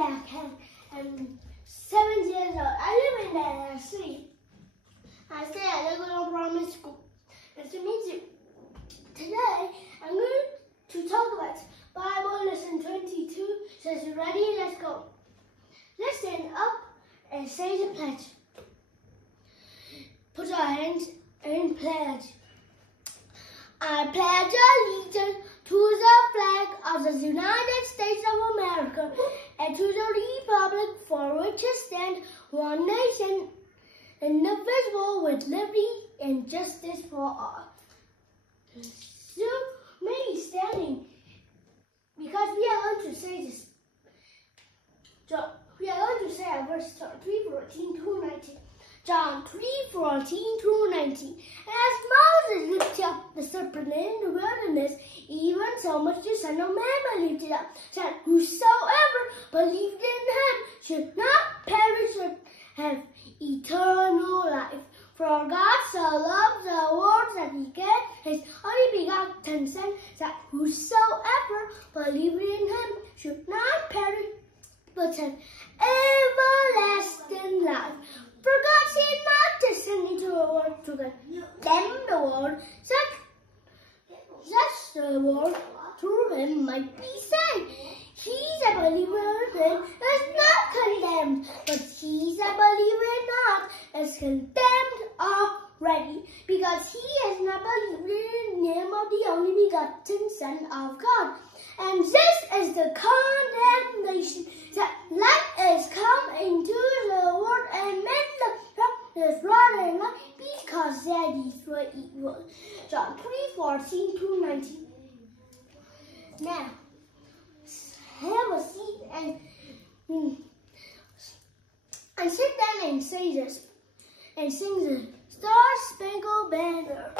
I'm 7 years old. I live in the city. I stay at Little Primary School. Nice to meet you. Today, I'm going to talk about Bible lesson 22. So, you ready? Let's go. Let's stand up and say the pledge. Put our hands in pledge. I pledge allegiance to the flag of the United States of America and to the republic for which it stands, one nation, indivisible, with liberty and justice for all. So many standing, because we are going to say this. So we are going to say our verse John 3:14 through 19. John 3:14 through 19. And as Moses lifted up the serpent in the wilderness, even so much the Son of Man will lift it up, that whosoever believed in him should not perish but have eternal life. For God so loved the world that he gave his only begotten Son, that whosoever believed in him should not perish but have everlasting life. For God did not descend into the world to condemn the world, such the world through him might be saved. He that believeth in him is not condemned, but he that believeth not is condemned already, because he has not believed in the name of the only begotten Son of God. And this is the condemnation, that light is come into the world, and men is brought in light, because their deeds were evil. John 3:14 through 19. Now, have a seat and sit down and say this, and sing the Star Spangled Banner.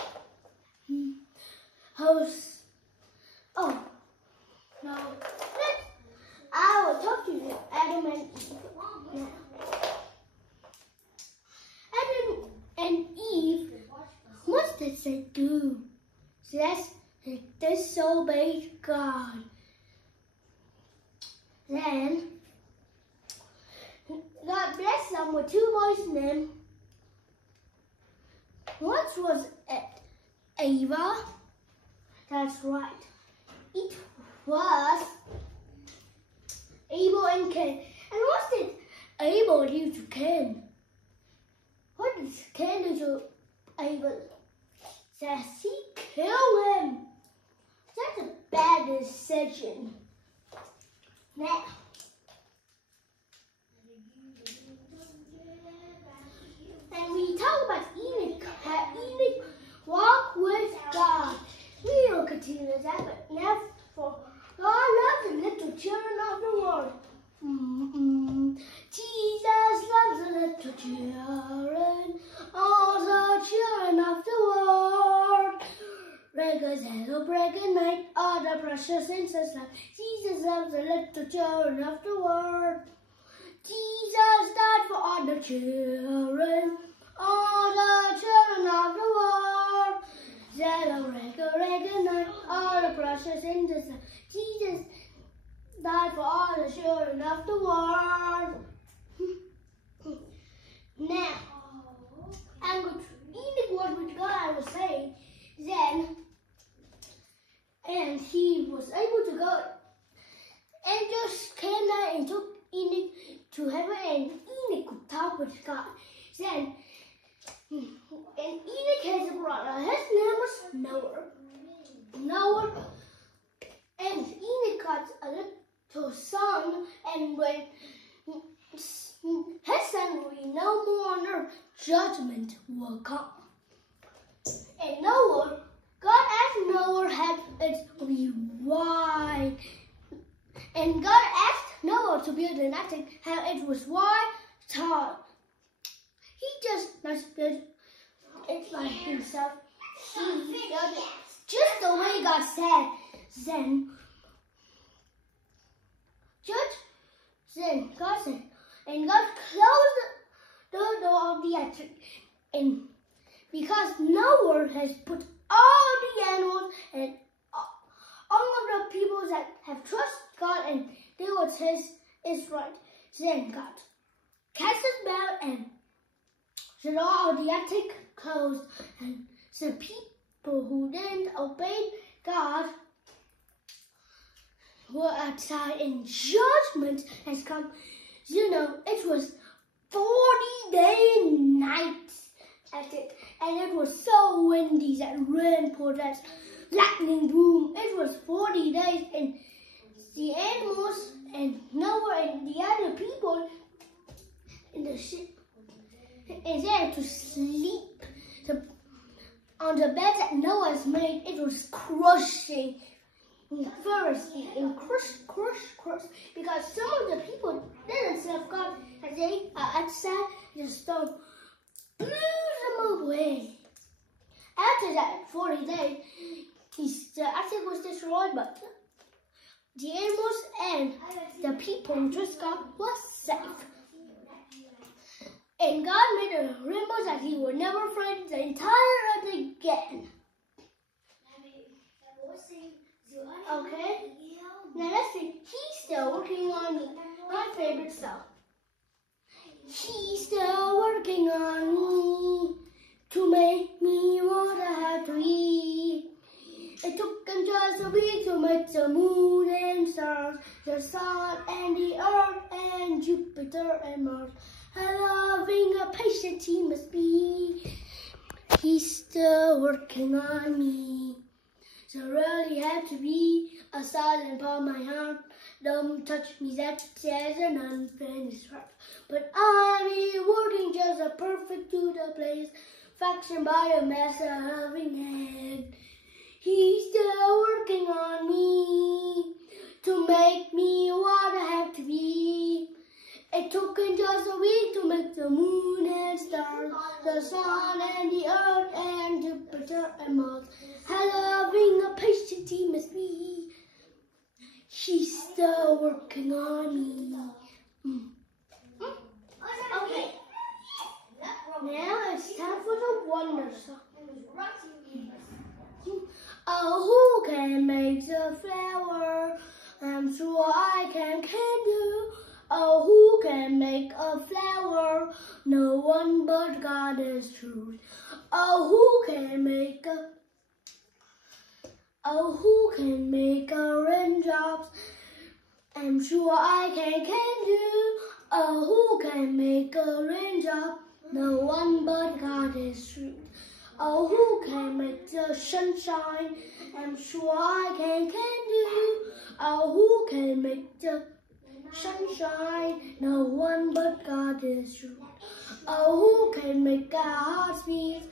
Host. Oh, no. I will talk to you, Adam and Eve. Now. Adam and Eve, what did they do? Yes, they disobeyed God. Then, God blessed them with two boys named. What was it? Ava? That's right. It was Abel and Cain. And what did Abel do to Cain? What did Cain do to Abel? Says he killed him. That's a bad decision. Now, and we talk about Enoch, how Enoch walked with God. We will continue that, but now for God loves the little children of the world. Jesus loves the little children, all the children of the world. Breakers, hello, breaker night, all the precious innocent life. Jesus loves the little children of the world. Jesus died for all the children, all the children of the world. Hello, breaker night, all the precious innocent life. Jesus died for all the children of the world. Now, I'm going to Enoch was with God, I was saying. Then, and he was able to go. Angels came down and took Enoch to heaven, and Enoch could talk with God. Then, and Enoch has a brother. His name was Noah. And Enoch got a little son, and when his son will be no more on earth, judgment will come. And Noah, God asked Noah how it would be wide. And God asked Noah to build an ark, how it was wide, tall. He just not built it by himself. He built it just the way God said. Then God said, and God closed the door of the ark. And because Noah has put all the animals and all of the people that have trusted God and do what His is right. Then God cast a spell and the door of the attic closed, and the people who didn't obey God were outside, and judgment has come. You know, it was 40-day nights at it, and it was so windy that rain poured, that lightning boom. It was 40 days, and the animals and Noah and the other people in the ship is there to sleep. On the bed that Noah's made, it was crushing furiously and crush, because some of the people didn't serve God, and they are outside. The storm blew them away. After that 40 days, the attic was destroyed, but the animals and the people who trust God was safe. And God made a rainbow that He would never flood the entire earth again. Okay? Now let's see. He's still working on me. My favorite song. He's still working on me to make me what I have to eat. It took him just a week to make the moon and stars, the sun and the earth and Jupiter and Mars. How loving a patient He must be. He's still working on me. So really have to be a silent upon my heart. Don't touch me, that says an unfinished work. But I'm here working just a perfect to the place, fashioned by a master loving hand. He's still working on me to make me what I have to be. It took him just a week to make the moon and stars, the sun and the earth and Jupiter and Mars. How loving a patient He must be. He's still working on me. Okay. Now it's time for the wonder song. Oh, who can make the flower? I'm sure I can do. Oh, who can make a flower? No one but God is true. Oh, who can make a raindrops? I'm sure I can do. Oh, who can make a raindrop? No one but God is true. Oh, who can make the sunshine? I'm sure I can do. Oh, who can make the sunshine? No one but God is true. Oh, who can make our hearts beat?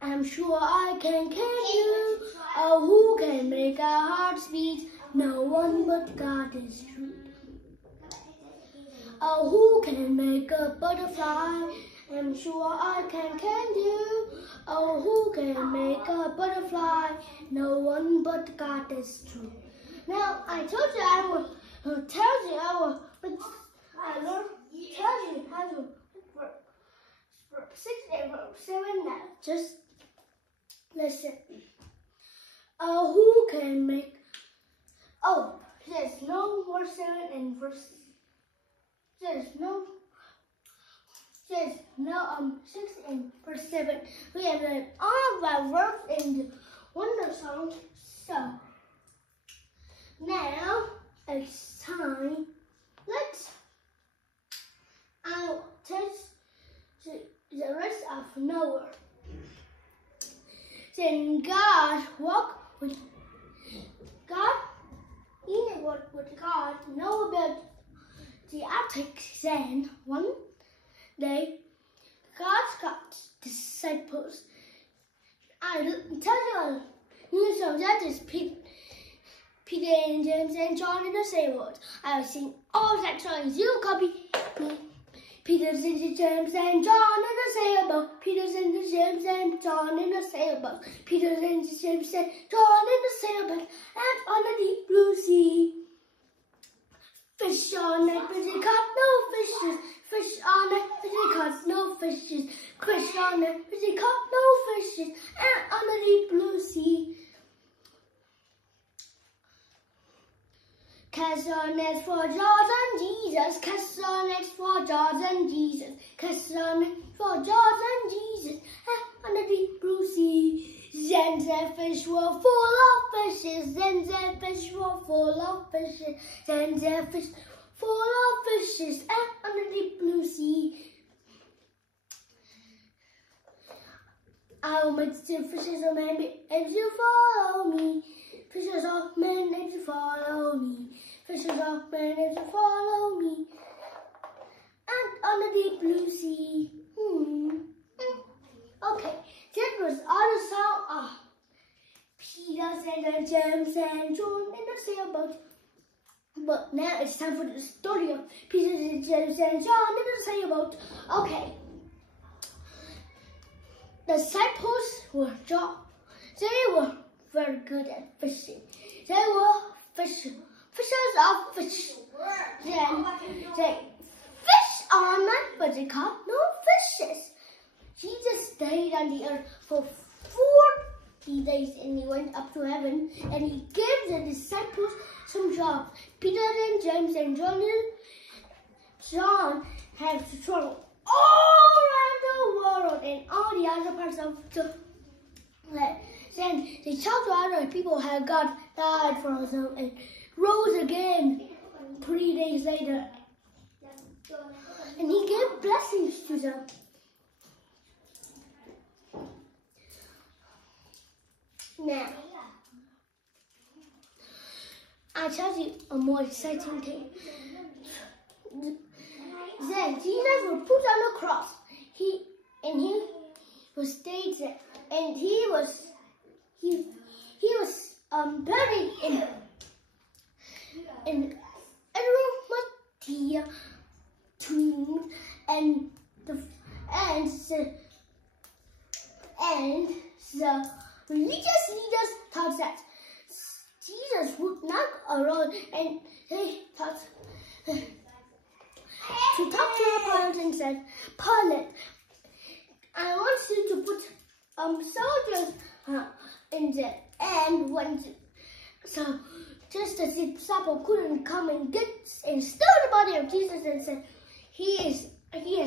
I'm sure I can do. Oh, who can make our hearts beat? No one but God is true. Oh, who can make a butterfly? I'm sure I can do. Oh, who can make a butterfly? No one but God is true. Now, I told you I will tell you how to work 6 and 7 now. Just listen. Oh, who can make? Oh, there's no verse 7 and verse. There's no 6 and verse 7. We have learned all of our verbs in the wonder song. So now it's time. I'll test the rest of Noah. Then God walked with God. Enoch walked with God. Noah built the attic. Then one day, God got disciples. I tell you so that is Peter and James and John in the sailboat. I will sing all that songs. You copy me. Peter and James and John in the sailboat. Peter and James and John in the sailboat. Peter and James and John in the sailboat. And on the deep blue sea. Fish on it, but they caught no fishes. Fish on it, but they caught no fishes. Fish on it, but they caught no fishes. And on the deep blue sea. Castanets for George and Jesus. Castanets for George and Jesus. Castanets for George and Jesus. Under the blue sea. Then the fish were full of fishes. Then the fish were full of fishes. Then the fish full of fishes. Under the blue sea. I'll make the fishes of men if you follow me. Fishes of men if you follow me. Fishes of men if you follow me. And under the blue sea. Okay, that was all the song of Peter and James and John in the sailboat. But now it's time for the story of Peter and James and John in the sailboat. Okay. The disciples were very good at fishing. They were fishers of fish. Then they fished all night, but they caught no fishes. Jesus stayed on the earth for 40 days and he went up to heaven and he gave the disciples some jobs. Peter and James and John have to travel all around the world and all the other parts of the land. Then they talked to other people how God died for them and rose again 3 days later. And he gave blessings to them. Now, I'll tell you a more exciting thing. Then Jesus was put on the cross. He was stayed there, and he was buried in Arimathea tomb, and the religious leaders thought that Jesus would not arise, and they thought to talk to Pilate and said, Pilate, I want you to put soldiers in there. And so just as the disciple couldn't come and steal the body of Jesus and said, he has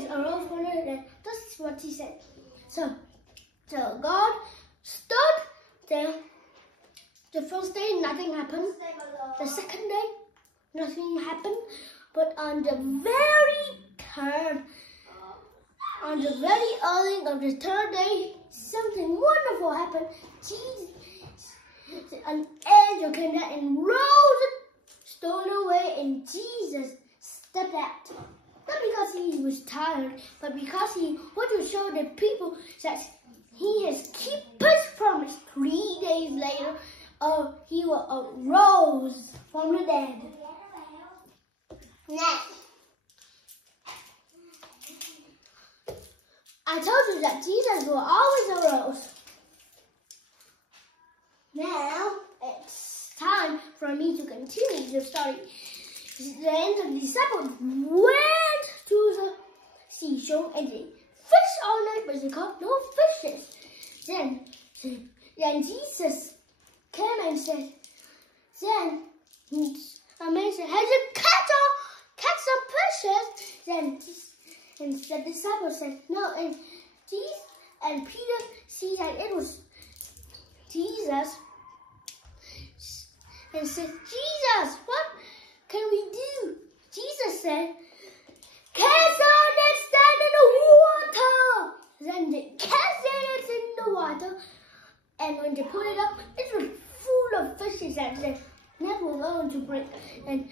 arose from the dead. That's what he said. So God stood there. The first day, nothing happened. The second day, nothing happened. But on the very early of the third day, something wonderful happened. An angel came down and rolled the stone away, and Jesus stepped out. Not because he was tired, but because he wanted to show the people that he has kept his promise. 3 days later, he arose from the dead. Now, I told you that Jesus will always arise. Now, it's time for me to continue the story. Then the disciples went to the seashore and they fished all night, but they caught no fishes. Then Jesus came and said, a man said, have you catch some fishes? And the disciples said, no. And Peter see that it was Jesus and said, Jesus, what can we do? Jesus said, cast our nets down in the water. Then they cast their nets in the water, and when they put it up, it was full of fishes that the net was going to break. And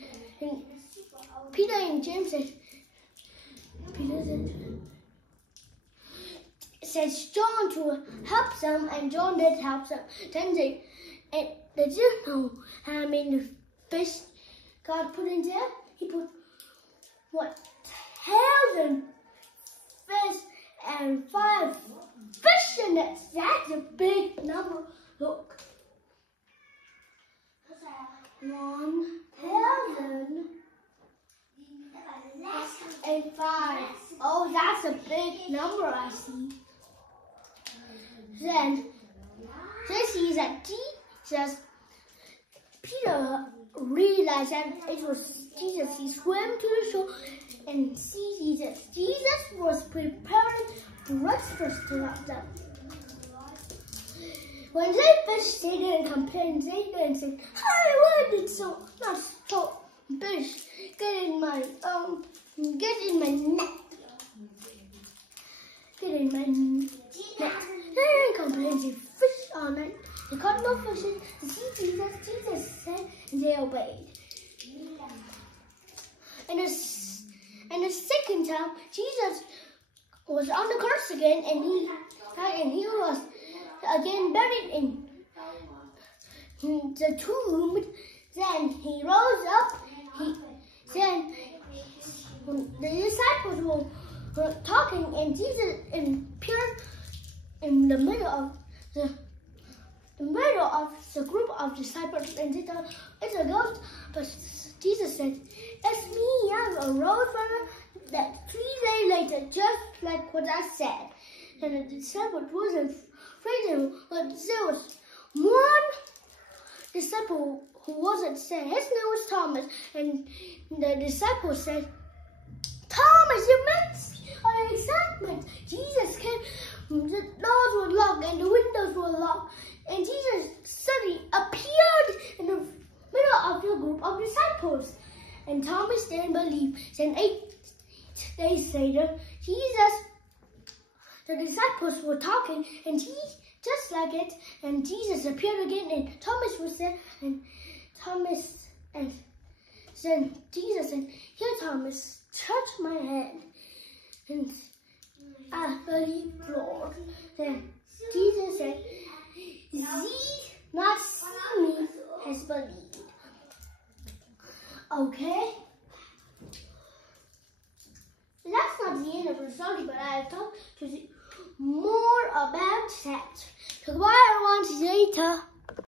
Peter and James said, says John to help them, and John did help them. Then they didn't know how many fish God put in there. He put 1,000 fish and 5 fish nets. That's a big number. Look, 1,000 and 5. Oh, that's a big number, I see. Then they see that Peter realized that it was Jesus. He swam to the shore and see Jesus. Jesus was preparing breakfast to them. When they fished, they didn't complain. They didn't say, "Hi, why did so not so fish get in my net? Get in my net." They didn't complain. They fished all night. They caught no fish. They see Jesus. Jesus said, and they obeyed. And the second time, Jesus was on the cross again, and he was again buried in the tomb. Then he rose up. Then the disciples were talking, and Jesus appeared in the middle of the group of disciples, and they thought it's a ghost. But Jesus said, "It's me. I arose from that 3 days later, just like what I said." And the disciples wasn't afraid, but there was one disciple who wasn't sad. His name was Thomas, and the disciple said, "Thomas, you missed our excitement. Jesus came. The doors were locked and the windows were locked, and Jesus suddenly appeared in the middle of your group of disciples." And Thomas didn't believe. Then 8 days later, the disciples were talking, and just like it, and Jesus appeared again, and Thomas was there, and then Jesus said, "Here, Thomas, touch my hand." And I believe, Lord. Then Jesus said, "Thee not see me has believed." Okay? That's not the end of the story, but I'll talk to you more about that. Goodbye, everyone. See you later.